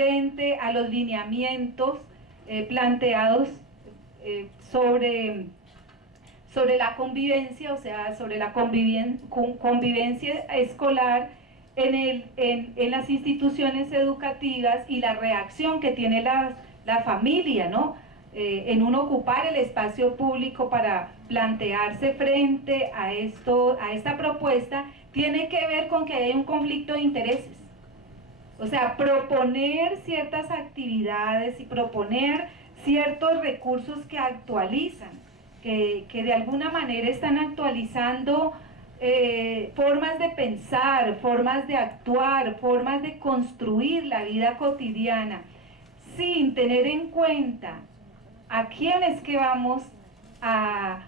frente a los lineamientos planteados sobre la convivencia, o sea, sobre la convivencia escolar en las instituciones educativas y la reacción que tiene la familia, ¿no? En uno ocupar el espacio público para plantearse frente a esta propuesta, tiene que ver con que hay un conflicto de intereses. O sea, proponer ciertas actividades y proponer ciertos recursos que actualizan, que de alguna manera están actualizando formas de pensar, formas de actuar, formas de construir la vida cotidiana, sin tener en cuenta a quiénes que vamos a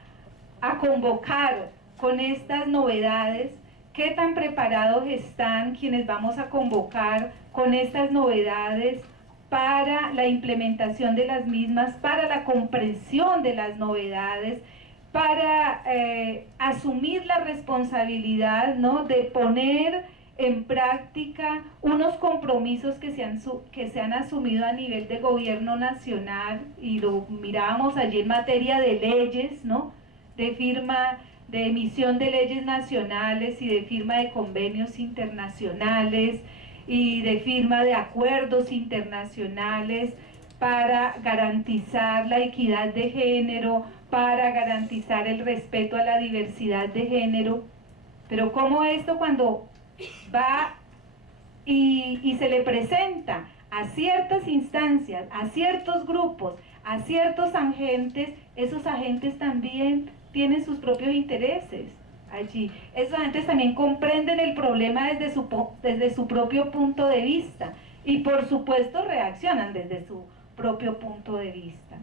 convocar con estas novedades, qué tan preparados están quienes vamos a convocar con estas novedades para la implementación de las mismas, para la comprensión de las novedades, para asumir la responsabilidad, ¿no?, de poner en práctica unos compromisos que se han asumido a nivel de gobierno nacional, y lo mirábamos allí en materia de leyes, ¿no?, de firma, de emisión de leyes nacionales y de firma de convenios internacionales y de firma de acuerdos internacionales para garantizar la equidad de género, para garantizar el respeto a la diversidad de género. Pero ¿cómo esto, cuando va y se le presenta a ciertas instancias, a ciertos grupos, a ciertos agentes, esos agentes también tienen sus propios intereses allí? Esos agentes también comprenden el problema desde su propio punto de vista y por supuesto reaccionan desde su propio punto de vista.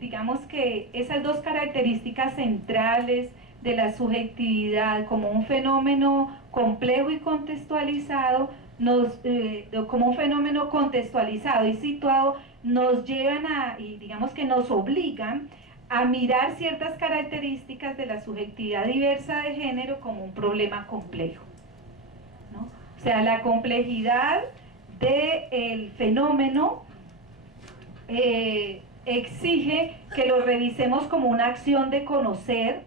Digamos que esas dos características centrales de la subjetividad como un fenómeno complejo y contextualizado, como un fenómeno contextualizado y situado, nos llevan y digamos que nos obligan a mirar ciertas características de la subjetividad diversa de género como un problema complejo, ¿no? O sea, la complejidad del fenómeno exige que lo revisemos como una acción de conocer,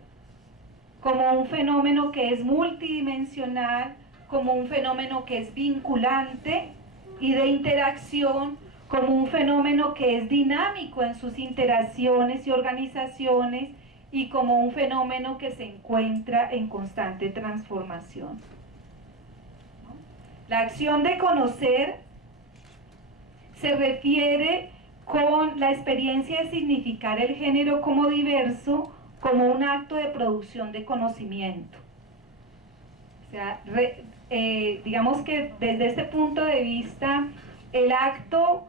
como un fenómeno que es multidimensional, como un fenómeno que es vinculante y de interacción, como un fenómeno que es dinámico en sus interacciones y organizaciones, y como un fenómeno que se encuentra en constante transformación. La acción de conocer se refiere con la experiencia de significar el género como diverso, como un acto de producción de conocimiento. O sea, digamos que desde este punto de vista, el acto,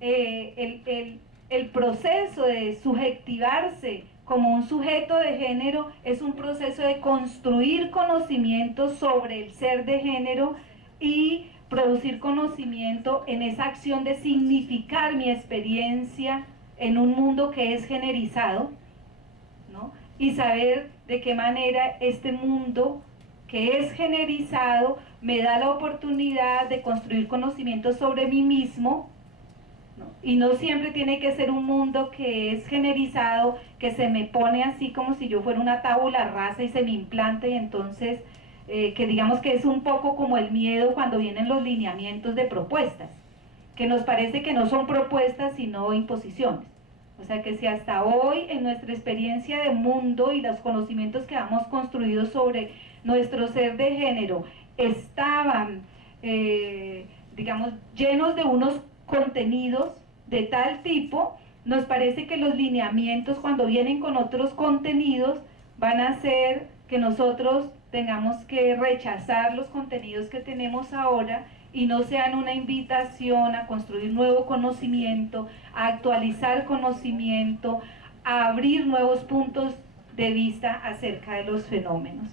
el proceso de subjetivarse como un sujeto de género es un proceso de construir conocimiento sobre el ser de género y producir conocimiento en esa acción de significar mi experiencia en un mundo que es generizado, ¿no? Y saber de qué manera este mundo que es generizado me da la oportunidad de construir conocimiento sobre mí mismo, ¿no? Y no siempre tiene que ser un mundo que es generizado, que se me pone así como si yo fuera una tabula rasa y se me implante, y entonces que digamos que es un poco como el miedo cuando vienen los lineamientos de propuestas, que nos parece que no son propuestas sino imposiciones. O sea que si hasta hoy en nuestra experiencia de mundo y los conocimientos que hemos construido sobre nuestro ser de género estaban, digamos, llenos de unos contenidos de tal tipo, nos parece que los lineamientos, cuando vienen con otros contenidos, van a hacer que nosotros tengamos que rechazar los contenidos que tenemos ahora y no sean una invitación a construir nuevo conocimiento, a actualizar conocimiento, a abrir nuevos puntos de vista acerca de los fenómenos.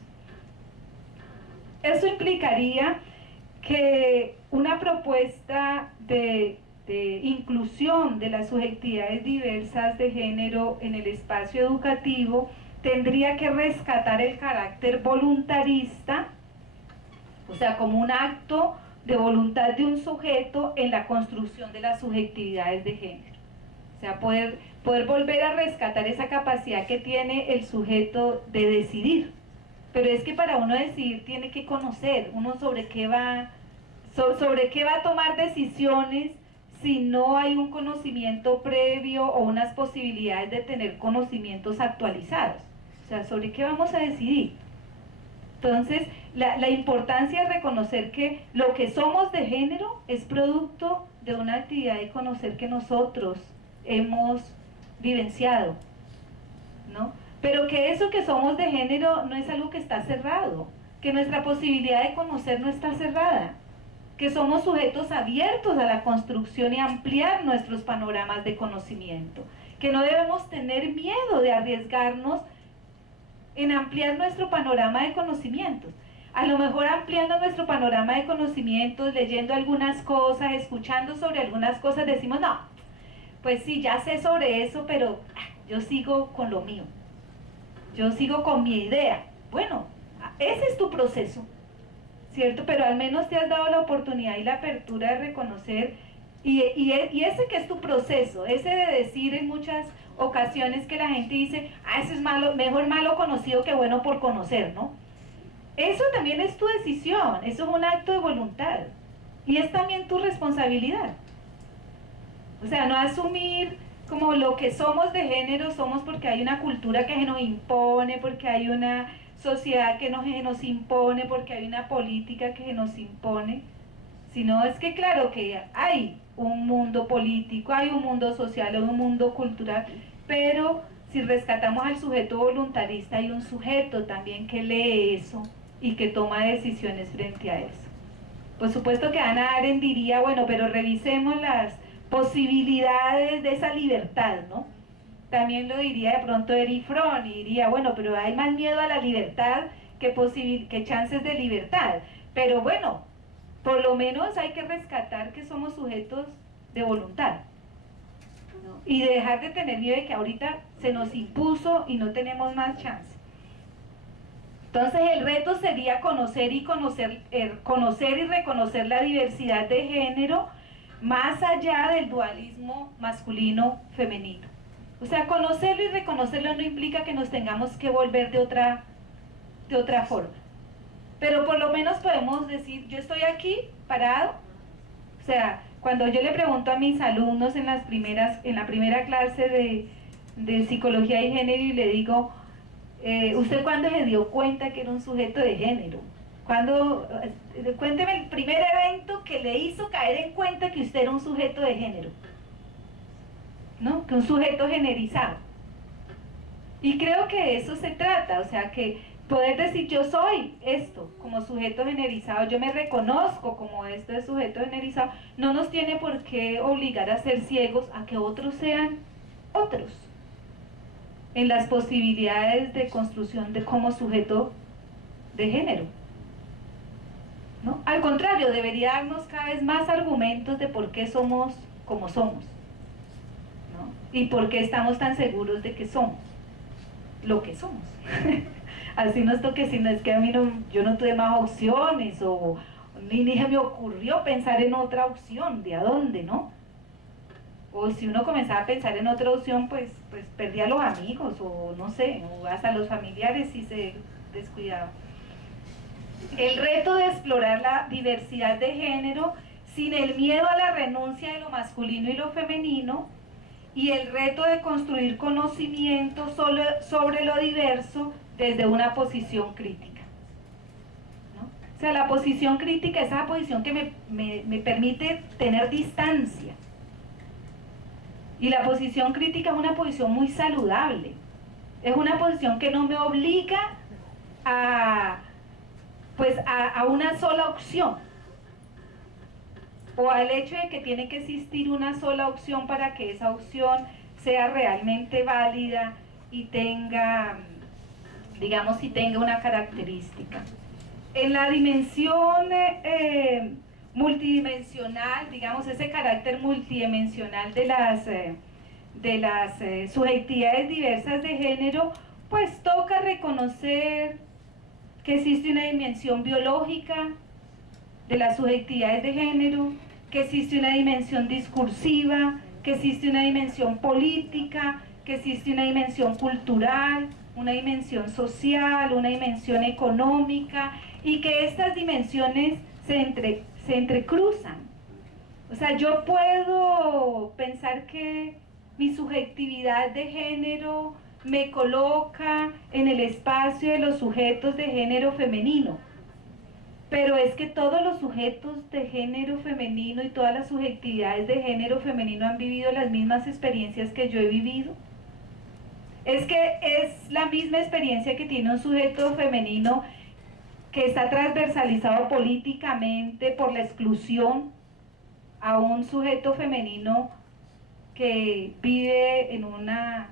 Eso implicaría que una propuesta de inclusión de las subjetividades diversas de género en el espacio educativo tendría que rescatar el carácter voluntarista, o sea, como un acto de voluntad de un sujeto en la construcción de las subjetividades de género. O sea, poder volver a rescatar esa capacidad que tiene el sujeto de decidir. Pero es que para uno decidir tiene que conocer uno sobre qué va a tomar decisiones si no hay un conocimiento previo o unas posibilidades de tener conocimientos actualizados. O sea, sobre qué vamos a decidir. Entonces, la importancia de reconocer que lo que somos de género es producto de una actividad de conocer que nosotros hemos vivenciado, ¿no? Pero que eso que somos de género no es algo que está cerrado, que nuestra posibilidad de conocer no está cerrada, que somos sujetos abiertos a la construcción y ampliar nuestros panoramas de conocimiento, que no debemos tener miedo de arriesgarnos en ampliar nuestro panorama de conocimientos. A lo mejor ampliando nuestro panorama de conocimientos, leyendo algunas cosas, escuchando sobre algunas cosas, decimos, no, pues sí, ya sé sobre eso, pero yo sigo con lo mío, yo sigo con mi idea. Bueno, ese es tu proceso, ¿cierto? Pero al menos te has dado la oportunidad y la apertura de reconocer, y ese que es tu proceso, ese de decir en muchas ocasiones que la gente dice, eso es malo, mejor malo conocido que bueno por conocer, ¿no? Eso también es tu decisión, eso es un acto de voluntad, y es también tu responsabilidad. O sea, no asumir como lo que somos de género somos porque hay una cultura que se nos impone, porque hay una sociedad que nos impone, porque hay una política que nos impone, sino es que claro que hay un mundo político, hay un mundo social, hay un mundo cultural, pero si rescatamos al sujeto voluntarista, hay un sujeto también que lee eso y que toma decisiones frente a eso. Por supuesto que Hannah Arendt diría, bueno, pero revisemos las posibilidades de esa libertad, ¿no? También lo diría de pronto Erich Fromm y diría, bueno, pero hay más miedo a la libertad que chances de libertad. Pero bueno, por lo menos hay que rescatar que somos sujetos de voluntad, ¿no? Y dejar de tener miedo de que ahorita se nos impuso y no tenemos más chance. Entonces el reto sería conocer y reconocer la diversidad de género más allá del dualismo masculino-femenino. O sea, conocerlo y reconocerlo no implica que nos tengamos que volver de otra forma. Pero por lo menos podemos decir, yo estoy aquí parado. O sea, cuando yo le pregunto a mis alumnos en la primera clase de psicología y género y le digo, ¿usted cuándo se dio cuenta que era un sujeto de género? Cuénteme el primer evento que le hizo caer en cuenta que usted era un sujeto de género, ¿no? Que un sujeto generizado. Y creo que de eso se trata, o sea, que poder decir yo soy esto como sujeto generizado, yo me reconozco como esto de sujeto generizado, no nos tiene por qué obligar a ser ciegos a que otros sean otros en las posibilidades de construcción de como sujeto de género, ¿no? Al contrario, debería darnos cada vez más argumentos de por qué somos como somos, ¿no? Y por qué estamos tan seguros de que somos lo que somos. Así nos toque, si no es que a mí yo no tuve más opciones o ni se me ocurrió pensar en otra opción, ¿de a dónde, no? O si uno comenzaba a pensar en otra opción, pues perdía a los amigos o no sé, o hasta los familiares si se descuidaba. El reto de explorar la diversidad de género sin el miedo a la renuncia de lo masculino y lo femenino, y el reto de construir conocimiento sobre lo diverso desde una posición crítica, ¿no? O sea, la posición crítica es esa posición que me permite tener distancia, y la posición crítica es una posición muy saludable, es una posición que no me obliga a una sola opción, o al hecho de que tiene que existir una sola opción para que esa opción sea realmente válida y tenga, digamos, si tenga una característica. En la dimensión multidimensional, digamos, ese carácter multidimensional de las subjetividades diversas de género, pues toca reconocer que existe una dimensión biológica, de las subjetividades de género, que existe una dimensión discursiva, que existe una dimensión política, que existe una dimensión cultural, una dimensión social, una dimensión económica, y que estas dimensiones se entrecruzan. O sea, yo puedo pensar que mi subjetividad de género me coloca en el espacio de los sujetos de género femenino, pero es que todos los sujetos de género femenino y todas las subjetividades de género femenino han vivido las mismas experiencias que yo he vivido. Es que es la misma experiencia que tiene un sujeto femenino que está transversalizado políticamente por la exclusión a un sujeto femenino que vive en una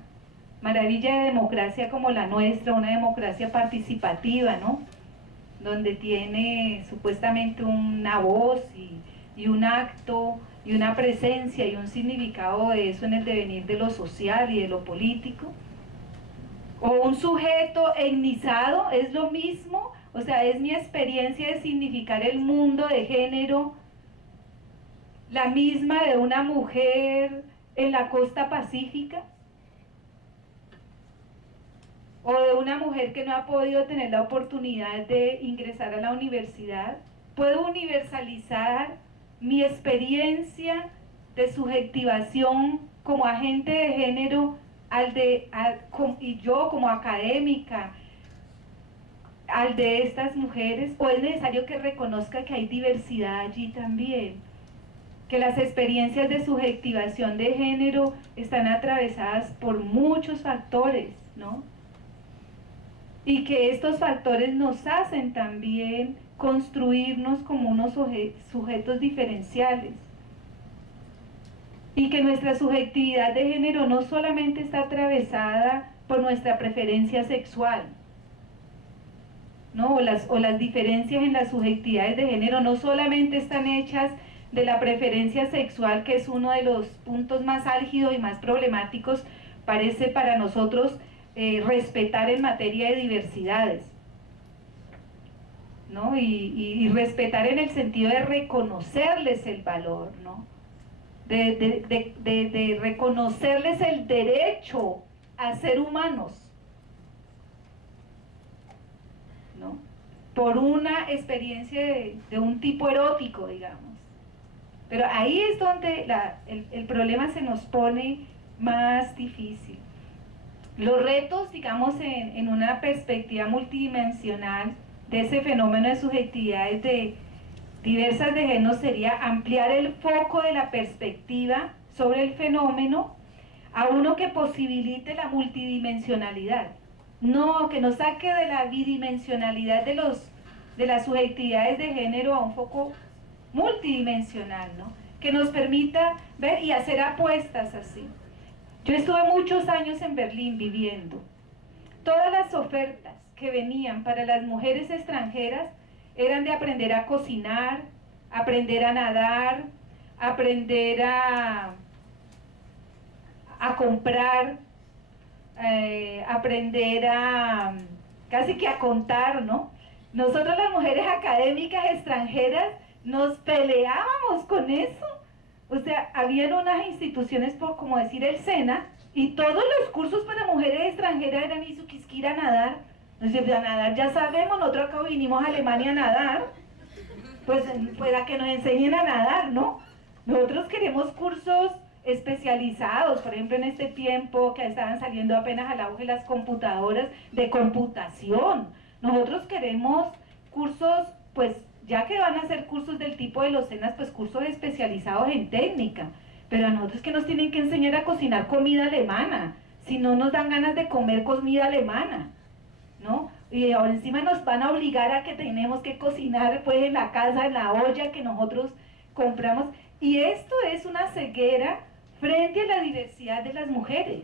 maravilla de democracia como la nuestra, una democracia participativa, ¿no? Donde tiene supuestamente una voz y un acto y una presencia y un significado de eso en el devenir de lo social y de lo político. O un sujeto etnizado, es lo mismo, o sea, es mi experiencia de significar el mundo de género, la misma de una mujer en la costa pacífica, o de una mujer que no ha podido tener la oportunidad de ingresar a la universidad. Puedo universalizar mi experiencia de subjetivación como agente de género y yo como académica al de estas mujeres, o es necesario que reconozca que hay diversidad allí también, que las experiencias de subjetivación de género están atravesadas por muchos factores, ¿no? Y que estos factores nos hacen también construirnos como unos sujetos diferenciales. Y que nuestra subjetividad de género no solamente está atravesada por nuestra preferencia sexual, ¿no? O las diferencias en las subjetividades de género no solamente están hechas de la preferencia sexual, que es uno de los puntos más álgidos y más problemáticos, parece para nosotros respetar en materia de diversidades, ¿no? Y respetar en el sentido de reconocerles el valor, ¿no? De reconocerles el derecho a ser humanos, ¿no? Por una experiencia de un tipo erótico, digamos. Pero ahí es donde el problema se nos pone más difícil. Los retos, digamos, en una perspectiva multidimensional de ese fenómeno de subjetividades diversas de género sería ampliar el foco de la perspectiva sobre el fenómeno a uno que posibilite la multidimensionalidad. No, que nos saque de la bidimensionalidad de las subjetividades de género a un foco multidimensional, ¿no? Que nos permita ver y hacer apuestas así. Yo estuve muchos años en Berlín viviendo. Todas las ofertas que venían para las mujeres extranjeras eran de aprender a cocinar, aprender a nadar, aprender a comprar, aprender a casi que a contar, ¿no? Nosotros las mujeres académicas extranjeras nos peleábamos con eso. O sea, habían unas instituciones, por como decir el SENA, y todos los cursos para mujeres extranjeras eran ir a nadar. Entonces, a nadar ya sabemos, nosotros acá vinimos a Alemania a nadar, pues a que nos enseñen a nadar, ¿no? Nosotros queremos cursos especializados, por ejemplo en este tiempo que estaban saliendo apenas al auge las computadoras de computación. Nosotros queremos cursos, pues ya que van a ser cursos del tipo de los SENAs, pues cursos especializados en técnica, pero a nosotros que nos tienen que enseñar a cocinar comida alemana, si no nos dan ganas de comer comida alemana, ¿no? Y ahora encima nos van a obligar a que tenemos que cocinar pues en la casa, en la olla que nosotros compramos, y esto es una ceguera frente a la diversidad de las mujeres,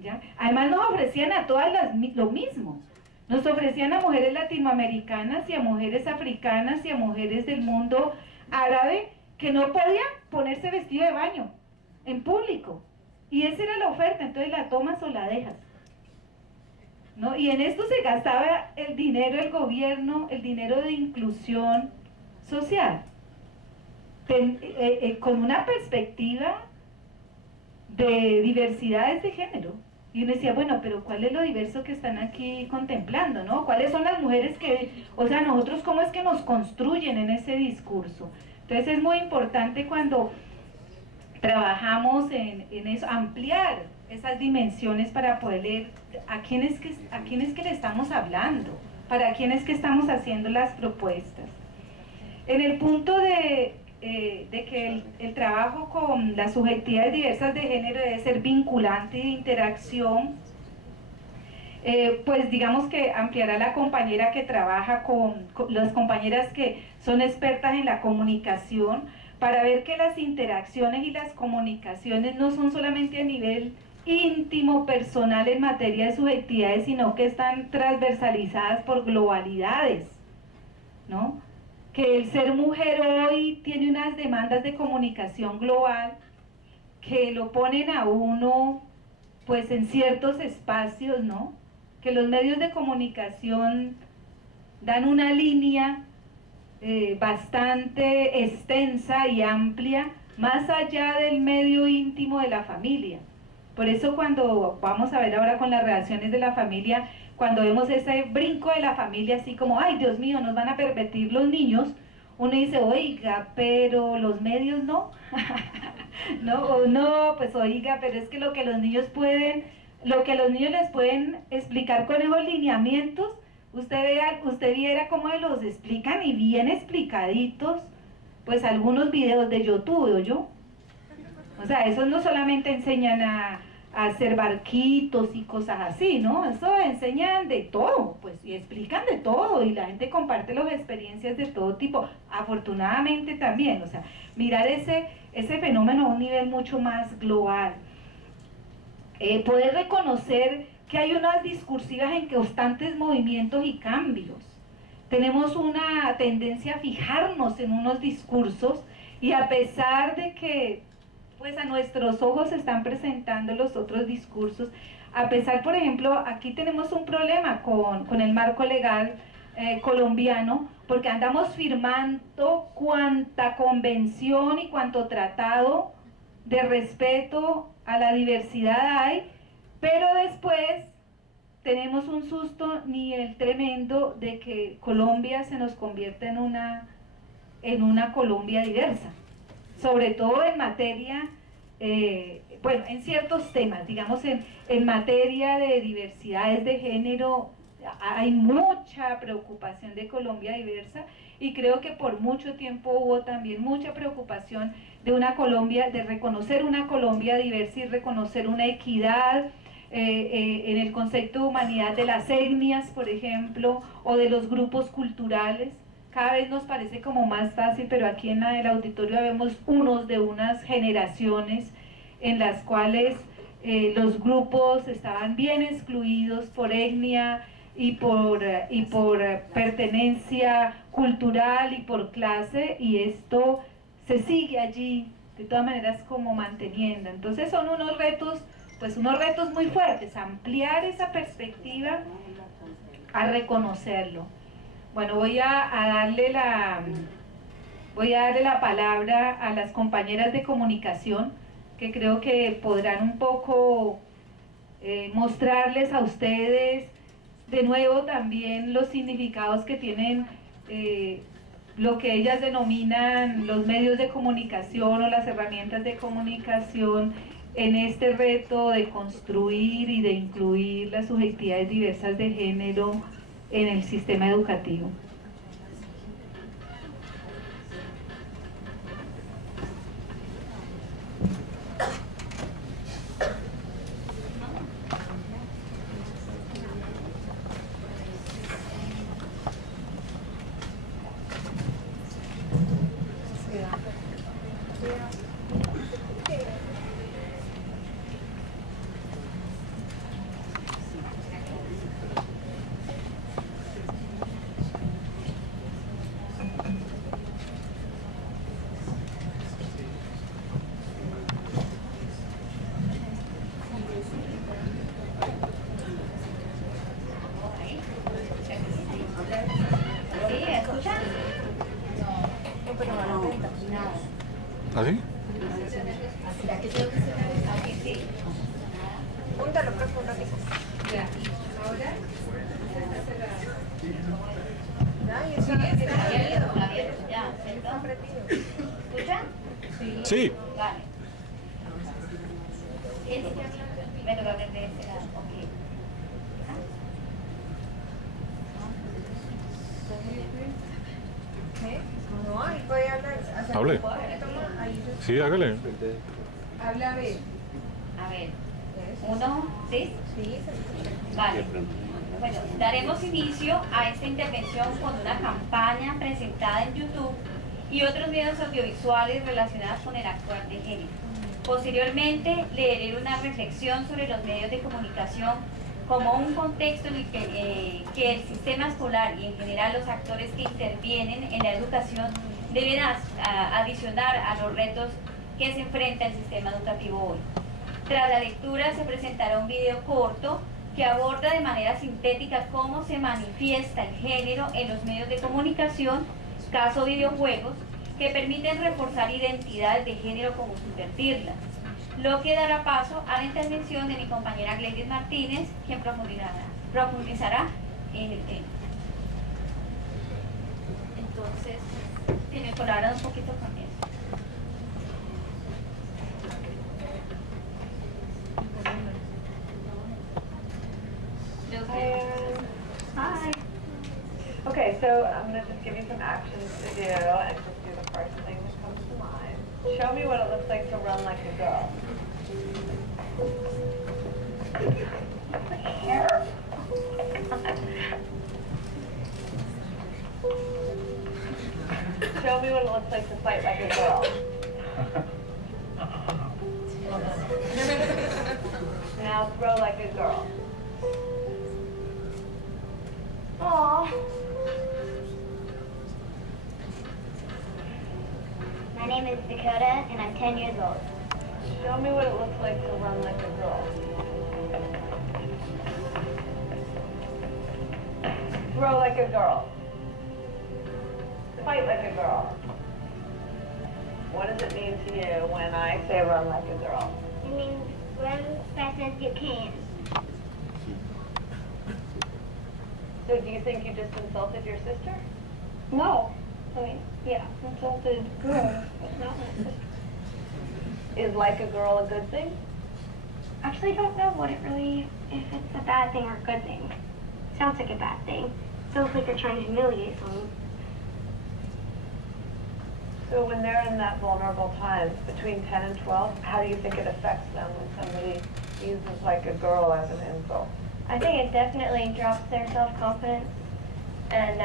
¿ya? Además nos ofrecían a todas lo mismo. Nos ofrecían a mujeres latinoamericanas y a mujeres africanas y a mujeres del mundo árabe que no podían ponerse vestido de baño en público. Y esa era la oferta, entonces la tomas o la dejas, ¿no? Y en esto se gastaba el dinero del gobierno, el dinero de inclusión, social, con una perspectiva de diversidades de género. Y uno decía, bueno, pero ¿cuál es lo diverso que están aquí contemplando, no? ¿Cuáles son las mujeres que, o sea, nosotros cómo es que nos construyen en ese discurso? Entonces es muy importante cuando trabajamos en eso, ampliar esas dimensiones para poder leer a quién es que le estamos hablando, para quién es que estamos haciendo las propuestas. En el punto de que el trabajo con las subjetividades diversas de género debe ser vinculante y de interacción, pues digamos que ampliará la compañera que trabaja con las compañeras que son expertas en la comunicación, para ver que las interacciones y las comunicaciones no son solamente a nivel íntimo, personal en materia de subjetividades, sino que están transversalizadas por globalidades, ¿no? Que el ser mujer hoy tiene unas demandas de comunicación global que lo ponen a uno pues en ciertos espacios, ¿no? Que los medios de comunicación dan una línea bastante extensa y amplia, más allá del medio íntimo de la familia. Por eso cuando vamos a ver ahora con las relaciones de la familia, cuando vemos ese brinco de la familia, así como, ay, Dios mío, nos van a pervertir los niños, uno dice, oiga, pero los medios no. No, pues oiga, pero es que lo que los niños les pueden explicar con esos lineamientos, usted viera cómo los explican y bien explicaditos, pues algunos videos de YouTube, ¿yo? O sea, esos no solamente enseñan a hacer barquitos y cosas así, ¿no? Eso enseñan de todo, pues, y explican de todo, y la gente comparte las experiencias de todo tipo, afortunadamente también, o sea, mirar ese fenómeno a un nivel mucho más global. Poder reconocer que hay unas discursivas en constantes movimientos y cambios. Tenemos una tendencia a fijarnos en unos discursos, y a pesar de que pues a nuestros ojos se están presentando los otros discursos, a pesar, por ejemplo, aquí tenemos un problema con el marco legal colombiano, porque andamos firmando cuanta convención y cuanto tratado de respeto a la diversidad hay, pero después tenemos un susto ni el tremendo de que Colombia se nos convierta en una Colombia diversa, sobre todo en materia, bueno, en ciertos temas, digamos en materia de diversidades de género, hay mucha preocupación de Colombia diversa, y creo que por mucho tiempo hubo también mucha preocupación de una Colombia, de reconocer una Colombia diversa y reconocer una equidad en el concepto de humanidad de las etnias, por ejemplo, o de los grupos culturales. Cada vez nos parece como más fácil, pero aquí en el auditorio vemos unos de unas generaciones en las cuales los grupos estaban bien excluidos por etnia y por pertenencia cultural y por clase, y esto se sigue allí de todas maneras como manteniendo. Entonces son unos retos muy fuertes, ampliar esa perspectiva, a reconocerlo. Bueno, voy a darle la palabra a las compañeras de comunicación, que creo que podrán un poco mostrarles a ustedes de nuevo también los significados que tienen lo que ellas denominan los medios de comunicación o las herramientas de comunicación en este reto de construir y de incluir las subjetividades diversas de género en el sistema educativo. Nada. ¿Así? Aquí sí. Púntalo, profe, un ratito. Ya. Ahora. Ya, y eso Ya, ¿cierto? ¿Escucha? Sí. Vale. Me toca desde este lado. Ok. no, ahí puede hablar. Hable. Sí, hágale. Habla a ver. A ver. Uno, ¿sí? Sí, Vale. Bueno, daremos inicio a esta intervención con una campaña presentada en YouTube y otros medios audiovisuales relacionados con el actuar de género. Posteriormente, leeré una reflexión sobre los medios de comunicación como un contexto en el que el sistema escolar y en general los actores que intervienen en la educación deben adicionar a los retos que se enfrenta el sistema educativo hoy. Tras la lectura se presentará un video corto que aborda de manera sintética cómo se manifiesta el género en los medios de comunicación, caso videojuegos, que permiten reforzar identidades de género como subvertirlas, lo que dará paso a la intervención de mi compañera Gladys Martínez, quien profundizará en el tema. Entonces, si me colaboran un poquito con eso. Hi. Okay, so I'm going to just give you some actions to do and just do the first thing that comes to mind. Show me what it looks like to run like a girl. Hair. Show me what it looks like to fight like a girl. Now throw like a girl. Aww. My name is Dakota, and I'm 10 years old. Show me what it looks like to run like a girl. Throw like a girl. Fight like a girl. What does it mean to you when I say run like a girl? It means run as fast as you can. So do you think you just insulted your sister? No. I mean, yeah, insulted girls, but not my sister. Is like a girl a good thing? Actually, I don't know if it's a bad thing or a good thing. Sounds like a bad thing. Feels like you're trying to humiliate someone. So when they're in that vulnerable time, between 10 and 12, how do you think it affects them when somebody uses like a girl as an insult? I think it definitely drops their self-confidence and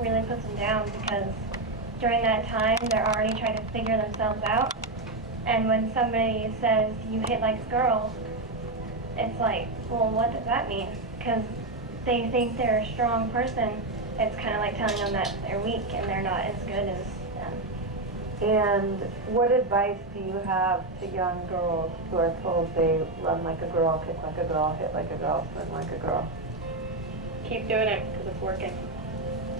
really puts them down because during that time they're already trying to figure themselves out. And when somebody says you hit like girls, it's like, well, what does that mean? Because they think they're a strong person. It's kind of like telling them that they're weak and they're not as good as them. And what advice do you have to young girls who are told they run like a girl, kick like a girl, hit like a girl, swim like a girl? Keep doing it because it's working.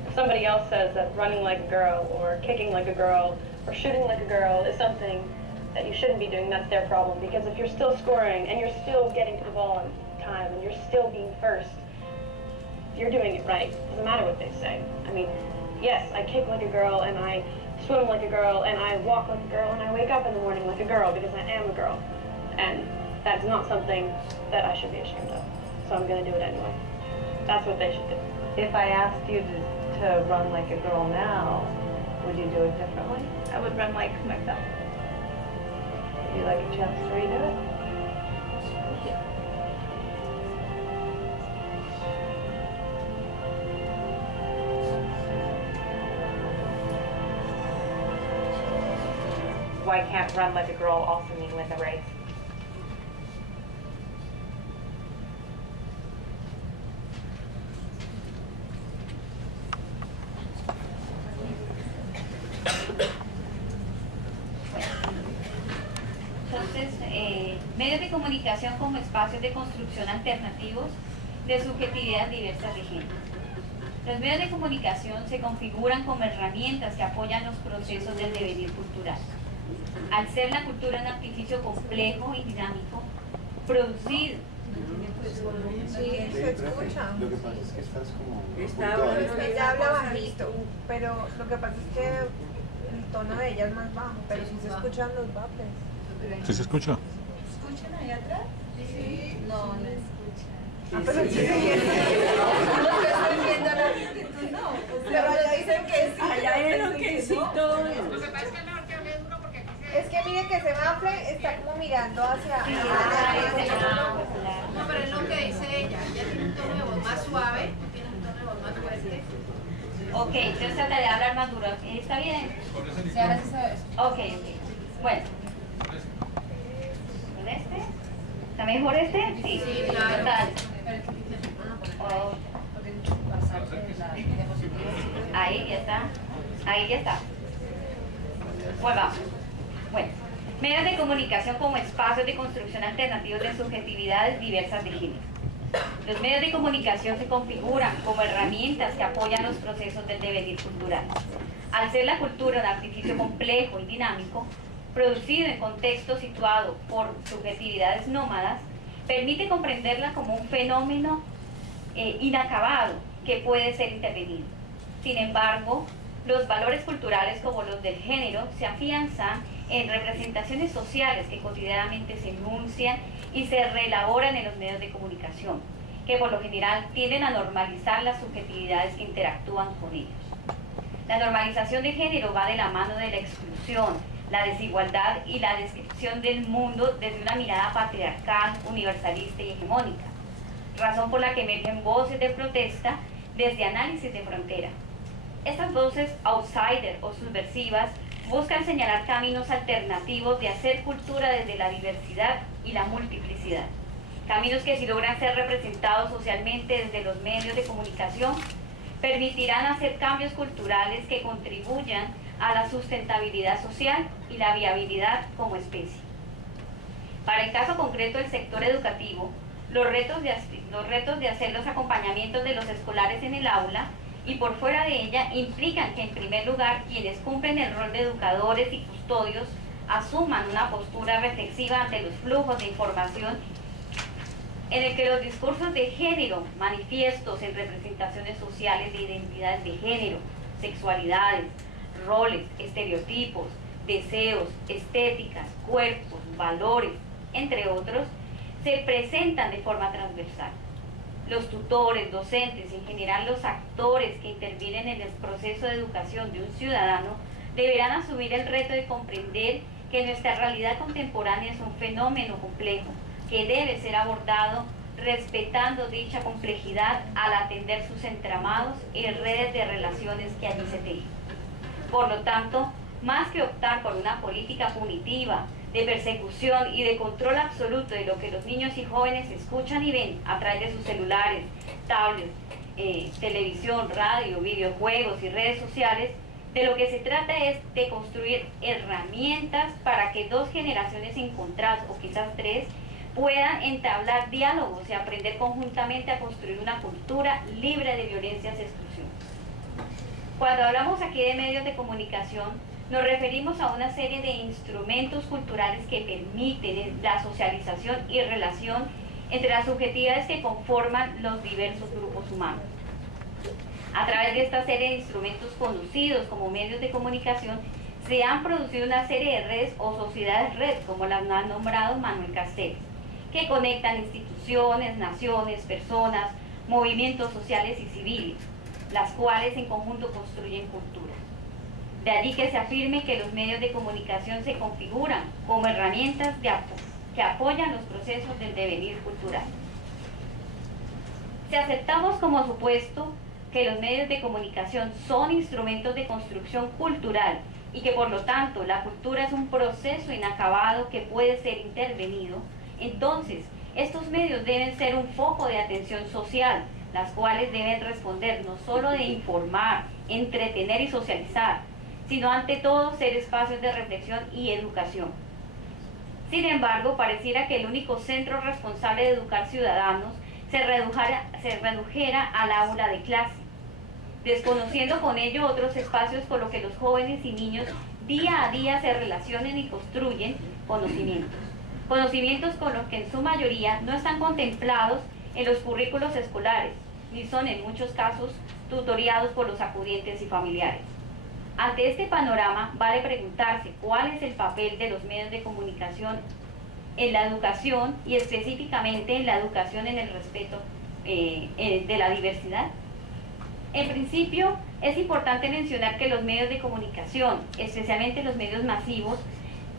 If somebody else says that running like a girl or kicking like a girl or shooting like a girl is something that you shouldn't be doing, that's their problem. Because if you're still scoring and you're still getting to the ball on time and you're still being first, you're doing it right. Doesn't matter what they say. I mean, yes, I kick like a girl and I swim like a girl and I walk like a girl and I wake up in the morning like a girl because I am a girl. And that's not something that I should be ashamed of. So I'm going to do it anyway. That's what they should do. If I asked you to run like a girl now, would you do it differently? I would run like myself. Would you like a chance to redo it? Why can't run like a girl also mean win the race? Entonces, medios de comunicación como espacios de construcción alternativos de subjetividades diversas de género. Los medios de comunicación se configuran como herramientas que apoyan los procesos del devenir cultural. Al ser la cultura un artificio complejo y dinámico, producido. Sí, se escucha. Lo que pasa es que estás como... Ella habla bajito, pero lo que pasa es que el tono de ella es más bajo, pero si se escuchan los vapes. ¿Sí se escucha? ¿Escuchan ahí atrás? Sí. No, no escuchan. Ah, pero sí, no estoy viendo la actitud, no. Pero allá dicen que sí. Allá dijeron que sí, todo. Es que mire que ese bafle está como mirando hacia... No, pero es lo que dice ella. Ella tiene un tono de voz más suave, tiene un tono de voz más fuerte. Ok, entonces trataré de hablar más duro. ¿Está bien? Sí, ahora sí sabes. Ok. Bueno. ¿Con este? ¿Está mejor este? Sí, claro. Dale. Oh, ahí ya está. Ahí ya está. Volvamos. Bueno, medios de comunicación como espacios de construcción alternativos de subjetividades diversas de género. Los medios de comunicación se configuran como herramientas que apoyan los procesos del devenir cultural. Al ser la cultura un artificio complejo y dinámico, producido en contexto situado por subjetividades nómadas, permite comprenderla como un fenómeno inacabado que puede ser intervenido. Sin embargo, los valores culturales como los del género se afianzan en representaciones sociales que cotidianamente se enuncian y se reelaboran en los medios de comunicación, que por lo general tienden a normalizar las subjetividades que interactúan con ellos. La normalización del género va de la mano de la exclusión, la desigualdad y la descripción del mundo desde una mirada patriarcal, universalista y hegemónica, razón por la que emergen voces de protesta desde análisis de frontera. Estas voces outsider o subversivas buscan señalar caminos alternativos de hacer cultura desde la diversidad y la multiplicidad. Caminos que, si logran ser representados socialmente desde los medios de comunicación, permitirán hacer cambios culturales que contribuyan a la sustentabilidad social y la viabilidad como especie. Para el caso concreto del sector educativo, los retos de hacer los acompañamientos de los escolares en el aula y por fuera de ella implican que, en primer lugar, quienes cumplen el rol de educadores y custodios asuman una postura reflexiva ante los flujos de información en el que los discursos de género, manifiestos en representaciones sociales de identidades de género, sexualidades, roles, estereotipos, deseos, estéticas, cuerpos, valores, entre otros, se presentan de forma transversal. Los tutores, docentes y en general los actores que intervienen en el proceso de educación de un ciudadano deberán asumir el reto de comprender que nuestra realidad contemporánea es un fenómeno complejo que debe ser abordado respetando dicha complejidad al atender sus entramados y redes de relaciones que allí se tejen. Por lo tanto, más que optar por una política punitiva, de persecución y de control absoluto de lo que los niños y jóvenes escuchan y ven a través de sus celulares, tablets, televisión, radio, videojuegos y redes sociales, de lo que se trata es de construir herramientas para que dos generaciones encontradas, o quizás tres, puedan entablar diálogos y aprender conjuntamente a construir una cultura libre de violencias y exclusión. Cuando hablamos aquí de medios de comunicación, nos referimos a una serie de instrumentos culturales que permiten la socialización y relación entre las subjetividades que conforman los diversos grupos humanos. A través de esta serie de instrumentos conocidos como medios de comunicación, se han producido una serie de redes o sociedades red, como las ha nombrado Manuel Castells, que conectan instituciones, naciones, personas, movimientos sociales y civiles, las cuales en conjunto construyen cultura. De allí que se afirme que los medios de comunicación se configuran como herramientas que apoyan los procesos del devenir cultural. Si aceptamos como supuesto que los medios de comunicación son instrumentos de construcción cultural y que por lo tanto la cultura es un proceso inacabado que puede ser intervenido, entonces estos medios deben ser un foco de atención social, las cuales deben responder no solo de informar, entretener y socializar, sino ante todo ser espacios de reflexión y educación. Sin embargo, pareciera que el único centro responsable de educar ciudadanos se redujera al aula de clase. desconociendo con ello otros espacios con los que los jóvenes y niños día a día se relacionen y construyen conocimientos. Conocimientos con los que en su mayoría no están contemplados en los currículos escolares, ni son en muchos casos tutoriados por los acudientes y familiares. Ante este panorama, vale preguntarse cuál es el papel de los medios de comunicación en la educación y específicamente en la educación en el respeto de la diversidad. En principio, es importante mencionar que los medios de comunicación, especialmente los medios masivos,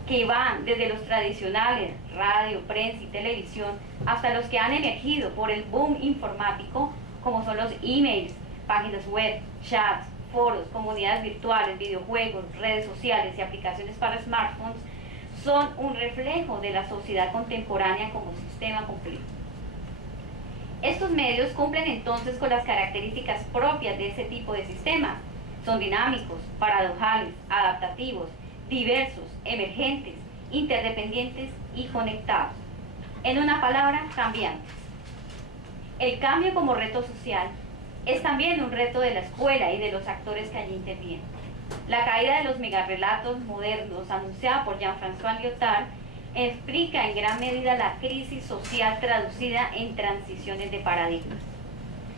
que van desde los tradicionales, radio, prensa y televisión, hasta los que han emergido por el boom informático, como son los emails, páginas web, chats, foros, comunidades virtuales, videojuegos, redes sociales y aplicaciones para smartphones, son un reflejo de la sociedad contemporánea como sistema complejo. Estos medios cumplen entonces con las características propias de ese tipo de sistemas. Son dinámicos, paradojales, adaptativos, diversos, emergentes, interdependientes y conectados. En una palabra, cambiantes. El cambio como reto social es también un reto de la escuela y de los actores que allí intervienen. La caída de los megarrelatos modernos anunciada por Jean-François Lyotard explica en gran medida la crisis social traducida en transiciones de paradigmas.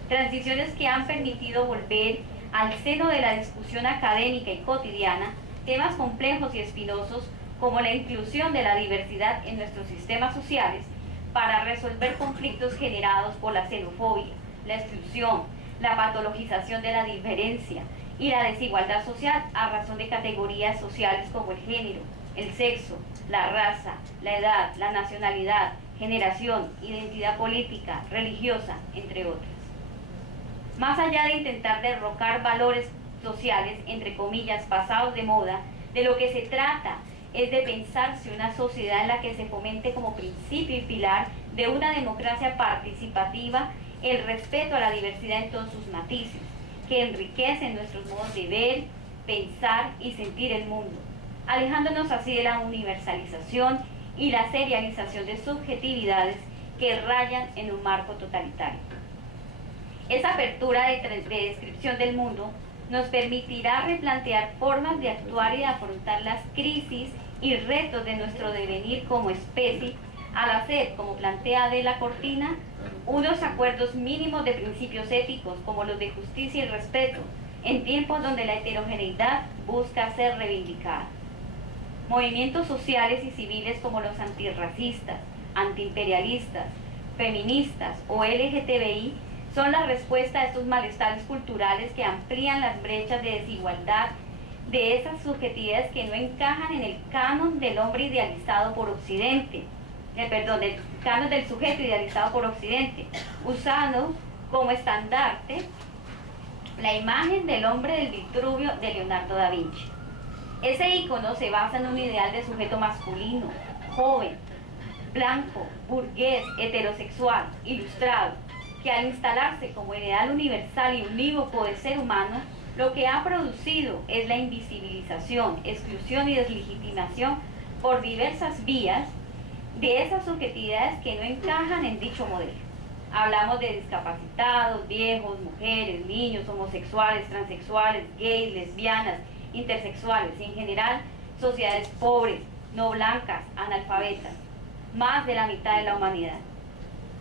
Transiciones que han permitido volver al seno de la discusión académica y cotidiana temas complejos y espinosos como la inclusión de la diversidad en nuestros sistemas sociales para resolver conflictos generados por la xenofobia, la exclusión, la patologización de la diferencia y la desigualdad social a razón de categorías sociales como el género, el sexo, la raza, la edad, la nacionalidad, generación, identidad política, religiosa, entre otras. Más allá de intentar derrocar valores sociales, entre comillas, pasados de moda, de lo que se trata es de pensarse una sociedad en la que se fomente como principio y pilar de una democracia participativa el respeto a la diversidad en todos sus matices, que enriquecen nuestros modos de ver, pensar y sentir el mundo, alejándonos así de la universalización y la serialización de subjetividades que rayan en un marco totalitario. Esa apertura de descripción del mundo nos permitirá replantear formas de actuar y de afrontar las crisis y retos de nuestro devenir como especie, al hacer, como plantea Adela Cortina, unos acuerdos mínimos de principios éticos como los de justicia y respeto, en tiempos donde la heterogeneidad busca ser reivindicada. Movimientos sociales y civiles como los antirracistas, antiimperialistas, feministas o LGTBI son la respuesta a estos malestares culturales que amplían las brechas de desigualdad de esas subjetividades que no encajan en el canon del hombre idealizado por Occidente, del canon del sujeto idealizado por Occidente, usando como estandarte la imagen del hombre del Vitruvio de Leonardo da Vinci. Ese ícono se basa en un ideal de sujeto masculino, joven, blanco, burgués, heterosexual, ilustrado, que al instalarse como ideal universal y unívoco de ser humano, lo que ha producido es la invisibilización, exclusión y deslegitimación por diversas vías de esas subjetividades que no encajan en dicho modelo. Hablamos de discapacitados, viejos, mujeres, niños, homosexuales, transexuales, gays, lesbianas, intersexuales y en general sociedades pobres, no blancas, analfabetas, más de la mitad de la humanidad.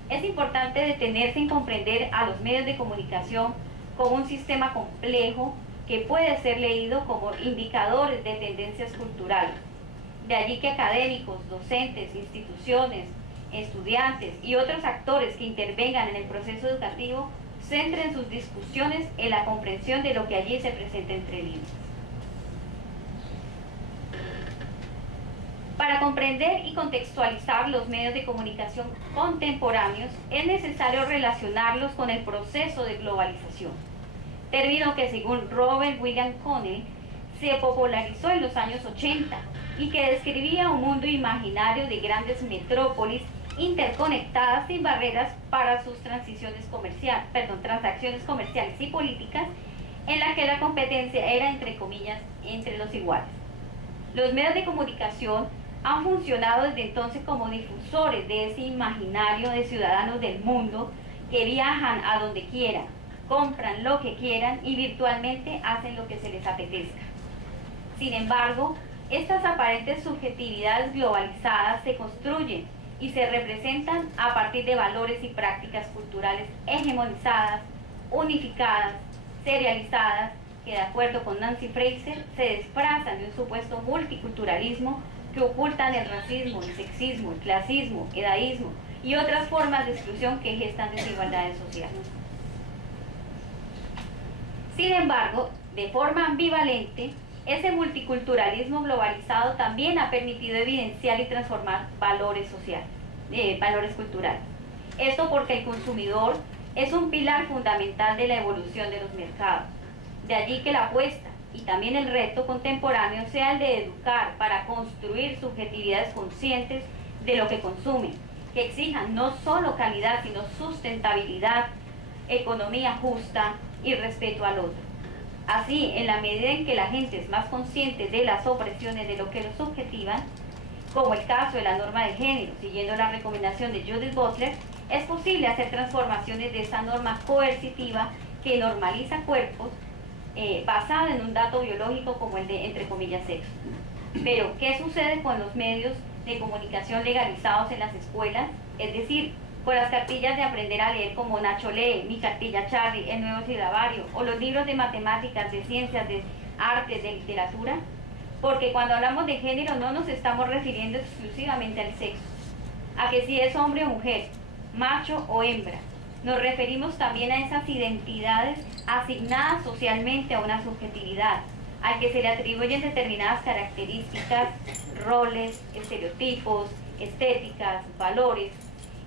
Es importante detenerse en comprender a los medios de comunicación como un sistema complejo que puede ser leído como indicadores de tendencias culturales. De allí que académicos, docentes, instituciones, estudiantes y otros actores que intervengan en el proceso educativo centren sus discusiones en la comprensión de lo que allí se presenta entre líneas. Para comprender y contextualizar los medios de comunicación contemporáneos es necesario relacionarlos con el proceso de globalización, término que según Robert William Connell se popularizó en los años 80 y que describía un mundo imaginario de grandes metrópolis interconectadas sin barreras para sus transacciones comerciales y políticas, en la que la competencia era, entre comillas, entre los iguales. Los medios de comunicación han funcionado desde entonces como difusores de ese imaginario de ciudadanos del mundo que viajan a donde quieran, compran lo que quieran y virtualmente hacen lo que se les apetezca. Sin embargo, estas aparentes subjetividades globalizadas se construyen y se representan a partir de valores y prácticas culturales hegemonizadas, unificadas, serializadas, que de acuerdo con Nancy Fraser se desplazan de un supuesto multiculturalismo que ocultan el racismo, el sexismo, el clasismo, edadismo y otras formas de exclusión que gestan desigualdades sociales. Sin embargo, de forma ambivalente, ese multiculturalismo globalizado también ha permitido evidenciar y transformar valores sociales, valores culturales. Esto porque el consumidor es un pilar fundamental de la evolución de los mercados. De allí que la apuesta y también el reto contemporáneo sea el de educar para construir subjetividades conscientes de lo que consumen, que exijan no solo calidad, sino sustentabilidad, economía justa y respeto al otro. Así, en la medida en que la gente es más consciente de las opresiones de lo que lo subjetivan, como el caso de la norma de género, siguiendo la recomendación de Judith Butler, es posible hacer transformaciones de esa norma coercitiva que normaliza cuerpos basada en un dato biológico como el de, entre comillas, sexo. Pero, ¿qué sucede con los medios de comunicación legalizados en las escuelas? Es decir, con las cartillas de aprender a leer como Nacho lee, Mi cartilla Charlie, El nuevo silabario, o los libros de matemáticas, de ciencias, de artes, de literatura. Porque cuando hablamos de género no nos estamos refiriendo exclusivamente al sexo, a que si es hombre o mujer, macho o hembra. Nos referimos también a esas identidades asignadas socialmente a una subjetividad, al que se le atribuyen determinadas características, roles, estereotipos, estéticas, valores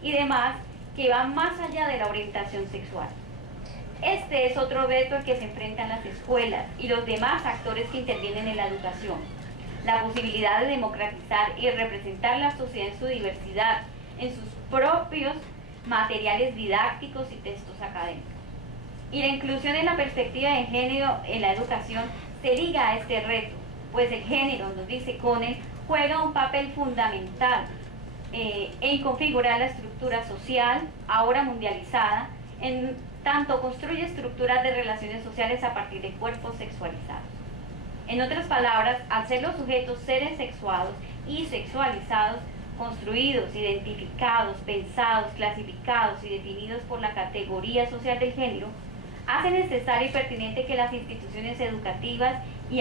y demás que van más allá de la orientación sexual. Este es otro reto al que se enfrentan las escuelas y los demás actores que intervienen en la educación. La posibilidad de democratizar y representar la sociedad en su diversidad, en sus propios materiales didácticos y textos académicos. Y la inclusión en la perspectiva de género en la educación se liga a este reto, pues el género, nos dice Connell, juega un papel fundamental en configurar la estructura social, ahora mundializada, en tanto construye estructuras de relaciones sociales a partir de cuerpos sexualizados. En otras palabras, al ser los sujetos seres sexuados y sexualizados, construidos, identificados, pensados, clasificados y definidos por la categoría social del género, hace necesario y pertinente que las instituciones educativas y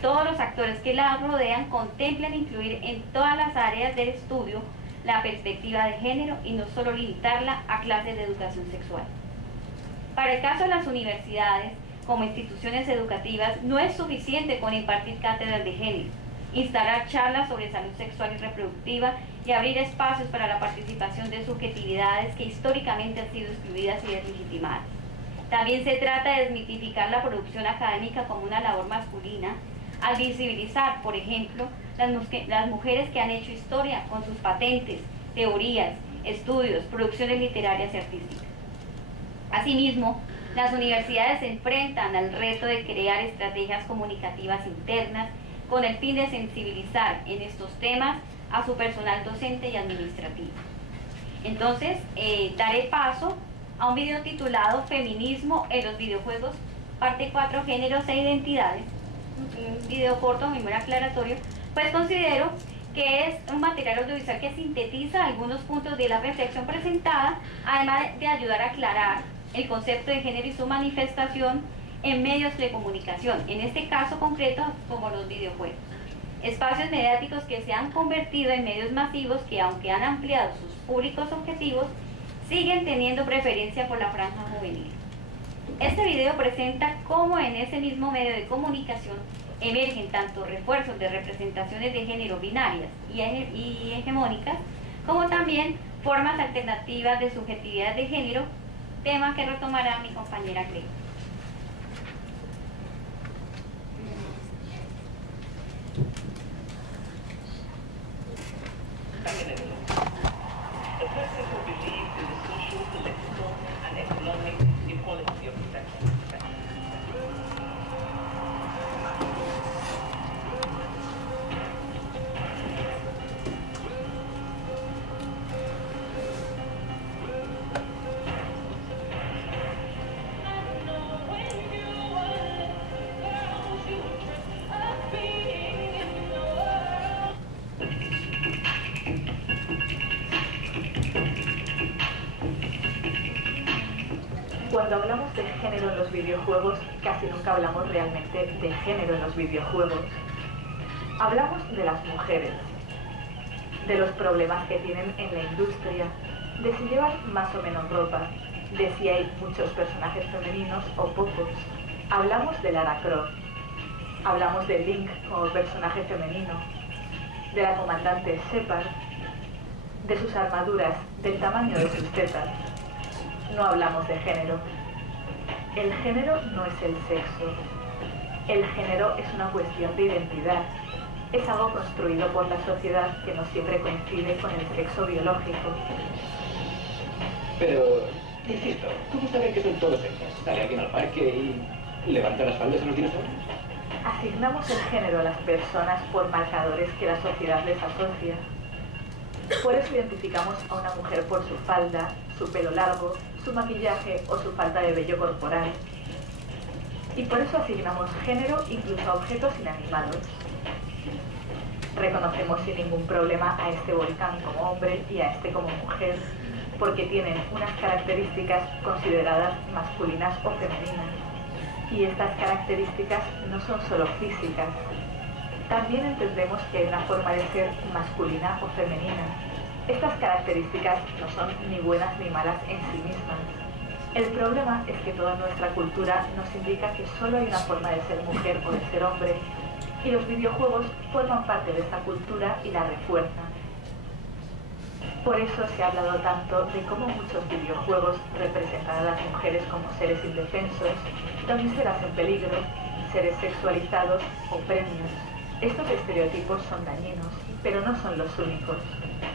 todos los actores que la rodean contemplen incluir en todas las áreas del estudio la perspectiva de género y no solo limitarla a clases de educación sexual. Para el caso de las universidades, como instituciones educativas, no es suficiente con impartir cátedras de género, instalar charlas sobre salud sexual y reproductiva y abrir espacios para la participación de subjetividades que históricamente han sido excluidas y deslegitimadas. También se trata de desmitificar la producción académica como una labor masculina, al visibilizar, por ejemplo, las mujeres que han hecho historia con sus patentes, teorías, estudios, producciones literarias y artísticas. Asimismo, las universidades se enfrentan al reto de crear estrategias comunicativas internas con el fin de sensibilizar en estos temas a su personal docente y administrativo. Entonces, daré paso a un video titulado Feminismo en los videojuegos, parte 4, géneros e identidades. Un video corto, muy aclaratorio, pues considero que es un material audiovisual que sintetiza algunos puntos de la reflexión presentada, además de ayudar a aclarar el concepto de género y su manifestación en medios de comunicación, en este caso concreto como los videojuegos. Espacios mediáticos que se han convertido en medios masivos que, aunque han ampliado sus públicos objetivos, siguen teniendo preferencia por la franja juvenil. Este video presenta cómo en ese mismo medio de comunicación emergen tanto refuerzos de representaciones de género binarias y hegemónicas, como también formas alternativas de subjetividad de género, tema que retomará mi compañera Greg. A person who believes in the social, political, and economic equality of the sexes. Cuando hablamos de género en los videojuegos, casi nunca hablamos realmente de género en los videojuegos. Hablamos de las mujeres, de los problemas que tienen en la industria, de si llevan más o menos ropa, de si hay muchos personajes femeninos o pocos. Hablamos de Lara Croft, hablamos de Link como personaje femenino, de la comandante Shepard, de sus armaduras, del tamaño de sus tetas. No hablamos de género. El género no es el sexo. El género es una cuestión de identidad. Es algo construido por la sociedad que no siempre coincide con el sexo biológico. Pero, insisto, tú gusta ver que son todos ellos. Sale alguien al parque y levanta las faldas a los dinosaurios. Asignamos el género a las personas por marcadores que la sociedad les asocia. Por eso identificamos a una mujer por su falda, su pelo largo, su maquillaje o su falta de vello corporal. Y por eso asignamos género incluso a objetos inanimados. Reconocemos sin ningún problema a este volcán como hombre y a este como mujer, porque tienen unas características consideradas masculinas o femeninas. Y estas características no son solo físicas. También entendemos que hay una forma de ser masculina o femenina. Estas características no son ni buenas ni malas en sí mismas. El problema es que toda nuestra cultura nos indica que solo hay una forma de ser mujer o de ser hombre, y los videojuegos forman parte de esta cultura y la refuerzan. Por eso se ha hablado tanto de cómo muchos videojuegos representan a las mujeres como seres indefensos, damiselas en peligro, seres sexualizados o premios. Estos estereotipos son dañinos, pero no son los únicos.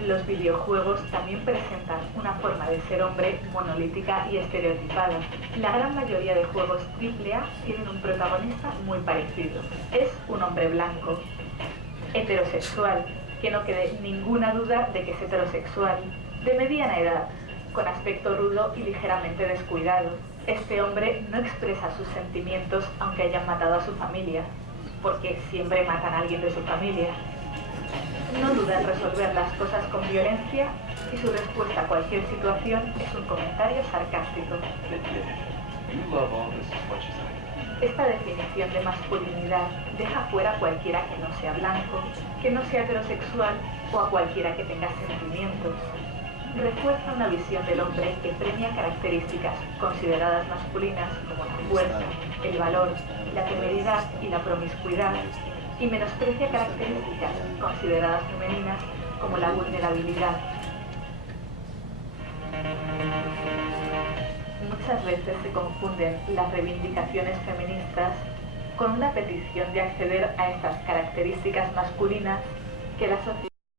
Los videojuegos también presentan una forma de ser hombre monolítica y estereotipada. La gran mayoría de juegos AAA tienen un protagonista muy parecido. Es un hombre blanco, heterosexual, que no quede ninguna duda de que es heterosexual, de mediana edad, con aspecto rudo y ligeramente descuidado. Este hombre no expresa sus sentimientos aunque hayan matado a su familia, porque siempre matan a alguien de su familia. No duda en resolver las cosas con violencia y su respuesta a cualquier situación es un comentario sarcástico. Esta definición de masculinidad deja fuera a cualquiera que no sea blanco, que no sea heterosexual o a cualquiera que tenga sentimientos. Refuerza una visión del hombre que premia características consideradas masculinas como la fuerza, el valor, la temeridad y la promiscuidad, y menosprecia características consideradas femeninas como la vulnerabilidad. Muchas veces se confunden las reivindicaciones feministas con una petición de acceder a estas características masculinas que la sociedad